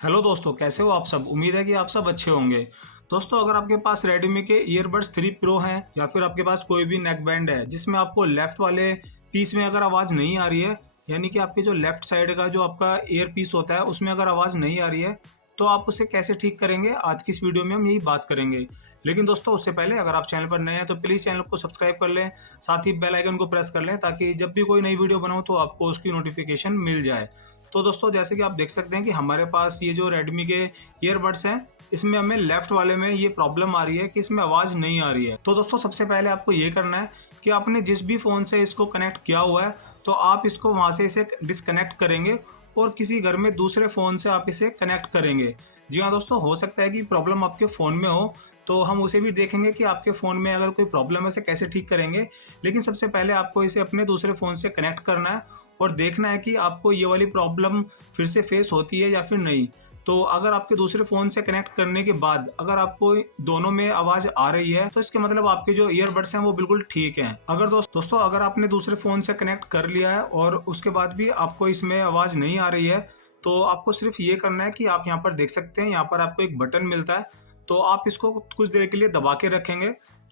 Hello दोस्तों, कैसे हो आप सब। उम्मीद है कि आप सब अच्छे होंगे। दोस्तों, अगर आपके पास रेडमी के ईयरबड्स 3 प्रो हैं या फिर आपके पास कोई भी नेक बैंड है जिसमें आपको लेफ्ट वाले पीस में अगर आवाज़ नहीं आ रही है, यानी कि आपके जो लेफ्ट साइड का जो आपका ईयर पीस होता है उसमें अगर आवाज़ नहीं आ रही है, तो आप उसे कैसे ठीक करेंगे, आज की इस वीडियो में हम यही बात करेंगे। लेकिन दोस्तों, उससे पहले अगर आप चैनल पर नए हैं तो प्लीज़ चैनल को सब्सक्राइब कर लें, साथ ही बेल आइकन को प्रेस कर लें ताकि जब भी कोई नई वीडियो बनाऊं तो आपको उसकी नोटिफिकेशन मिल जाए। तो दोस्तों, जैसे कि आप देख सकते हैं कि हमारे पास ये जो रेडमी के ईयरबड्स हैं, इसमें हमें लेफ्ट वाले में ये प्रॉब्लम आ रही है कि इसमें आवाज़ नहीं आ रही है। तो दोस्तों, सबसे पहले आपको ये करना है कि आपने जिस भी फ़ोन से इसको कनेक्ट किया हुआ है, तो आप इसको वहाँ से इसे डिस्कनेक्ट करेंगे और किसी घर में दूसरे फ़ोन से आप इसे कनेक्ट करेंगे। जी हाँ दोस्तों, हो सकता है कि प्रॉब्लम आपके फ़ोन में हो, तो हम उसे भी देखेंगे कि आपके फ़ोन में अगर कोई प्रॉब्लम है इसे कैसे ठीक करेंगे। लेकिन सबसे पहले आपको इसे अपने दूसरे फ़ोन से कनेक्ट करना है और देखना है कि आपको ये वाली प्रॉब्लम फिर से फेस होती है या फिर नहीं। तो अगर आपके दूसरे फ़ोन से कनेक्ट करने के बाद अगर आपको दोनों में आवाज़ आ रही है, तो इसके मतलब आपके जो ईयरबड्स हैं वो बिल्कुल ठीक हैं। अगर दोस्तों अगर आपने दूसरे फ़ोन से कनेक्ट कर लिया है और उसके बाद भी आपको इसमें आवाज़ नहीं आ रही है, तो आपको सिर्फ ये करना है कि आप यहाँ पर देख सकते हैं, यहाँ पर आपको एक बटन मिलता है, तो आप इसको कुछ देर के लिए दबा के रखेंगे।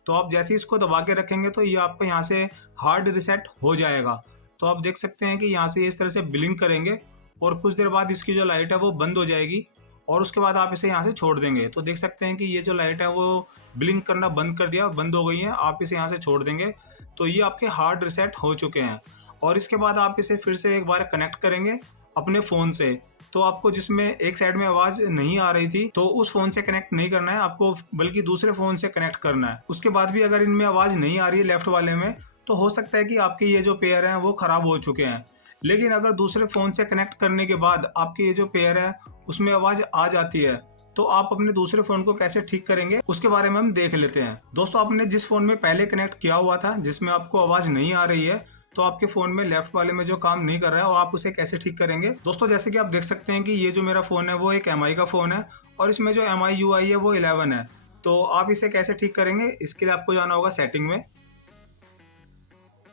तो आप जैसे ही इसको दबा के रखेंगे तो ये आपको यहाँ से हार्ड रीसेट हो जाएगा। तो आप देख सकते हैं कि यहाँ से इस तरह से ब्लिंक करेंगे और कुछ देर बाद इसकी जो लाइट है वो बंद हो जाएगी और उसके बाद आप इसे यहाँ से छोड़ देंगे। तो देख सकते हैं कि ये जो लाइट है वो ब्लिंक करना बंद कर दिया, बंद हो गई है। आप इसे यहाँ से छोड़ देंगे तो ये आपके हार्ड रीसेट हो चुके हैं। और इसके बाद आप इसे फिर से एक बार कनेक्ट करेंगे अपने फ़ोन से। तो आपको जिसमें एक साइड में आवाज़ नहीं आ रही थी, तो उस फ़ोन से कनेक्ट नहीं करना है आपको, बल्कि दूसरे फ़ोन से कनेक्ट करना है। उसके बाद भी अगर इनमें आवाज़ नहीं आ रही है लेफ़्ट वाले में, तो हो सकता है कि आपके ये जो पेयर हैं वो ख़राब हो चुके हैं। लेकिन अगर दूसरे फ़ोन से कनेक्ट करने के बाद आपके ये जो पेयर है उसमें आवाज़ आ जाती है, तो आप अपने दूसरे फ़ोन को कैसे ठीक करेंगे उसके बारे में हम देख लेते हैं। दोस्तों, आपने जिस फ़ोन में पहले कनेक्ट किया हुआ था जिसमें आपको आवाज़ नहीं आ रही है, तो आपके फ़ोन में लेफ्ट वाले में जो काम नहीं कर रहा है और आप उसे कैसे ठीक करेंगे। दोस्तों, जैसे कि आप देख सकते हैं कि ये जो मेरा फ़ोन है वो एक MI का फ़ोन है और इसमें जो MI UI है वो 11 है। तो आप इसे कैसे ठीक करेंगे, इसके लिए आपको जाना होगा सेटिंग में।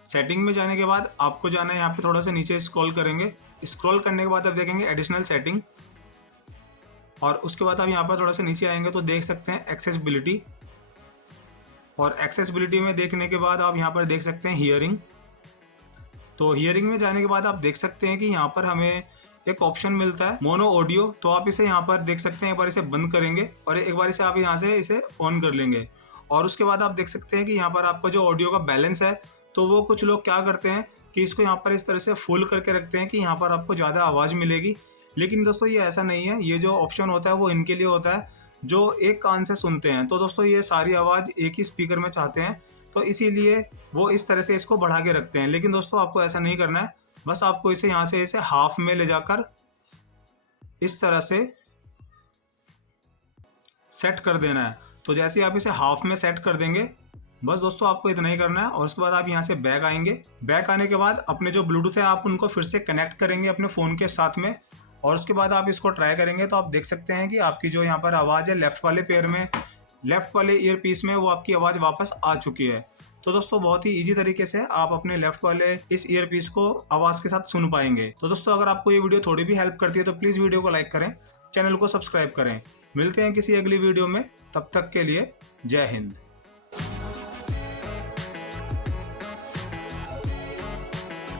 सेटिंग में जाने के बाद आपको जाना है, यहाँ पे थोड़ा सा नीचे स्क्रॉल करेंगे। स्क्रॉल करने के बाद आप देखेंगे एडिशनल सेटिंग और उसके बाद आप यहाँ पर थोड़ा सा नीचे आएंगे तो देख सकते हैं एक्सेसिबिलिटी। और एक्सेसिबिलिटी में देखने के बाद आप यहाँ पर देख सकते हैं हियरिंग। तो हियरिंग में जाने के बाद आप देख सकते हैं कि यहाँ पर हमें एक ऑप्शन मिलता है मोनो ऑडियो। तो आप इसे यहाँ पर देख सकते हैं, एक बार इसे बंद करेंगे और एक बार इसे आप यहाँ से इसे ऑन कर लेंगे। और उसके बाद आप देख सकते हैं कि यहाँ पर आपका जो ऑडियो का बैलेंस है, तो वो कुछ लोग क्या करते हैं कि इसको यहाँ पर इस तरह से फुल करके रखते हैं कि यहाँ पर आपको ज़्यादा आवाज़ मिलेगी। लेकिन दोस्तों, ये ऐसा नहीं है। ये जो ऑप्शन होता है वो इनके लिए होता है जो एक कान से सुनते हैं। तो दोस्तों, ये सारी आवाज़ एक ही स्पीकर में चाहते हैं, तो इसीलिए वो इस तरह से इसको बढ़ा के रखते हैं। लेकिन दोस्तों, आपको ऐसा नहीं करना है। बस आपको इसे यहाँ से इसे हाफ में ले जाकर इस तरह से सेट कर देना है। तो जैसे आप इसे हाफ में सेट कर देंगे, बस दोस्तों आपको इतना ही करना है। और उसके बाद आप यहाँ से बैक आएंगे। बैक आने के बाद अपने जो ब्लूटूथ है आप उनको फिर से कनेक्ट करेंगे अपने फ़ोन के साथ में। और उसके बाद आप इसको ट्राई करेंगे तो आप देख सकते हैं कि आपकी जो यहाँ पर आवाज़ है लेफ़्ट वाले पेयर में, लेफ़्ट वाले ईयर पीस में, वो आपकी आवाज़ वापस आ चुकी है। तो दोस्तों, बहुत ही ईजी तरीके से आप अपने लेफ़्ट वाले इस ईयर पीस को आवाज़ के साथ सुन पाएंगे। तो दोस्तों, अगर आपको ये वीडियो थोड़ी भी हेल्प करती है तो प्लीज़ वीडियो को लाइक करें, चैनल को सब्सक्राइब करें। मिलते हैं किसी अगली वीडियो में, तब तक के लिए जय हिंद।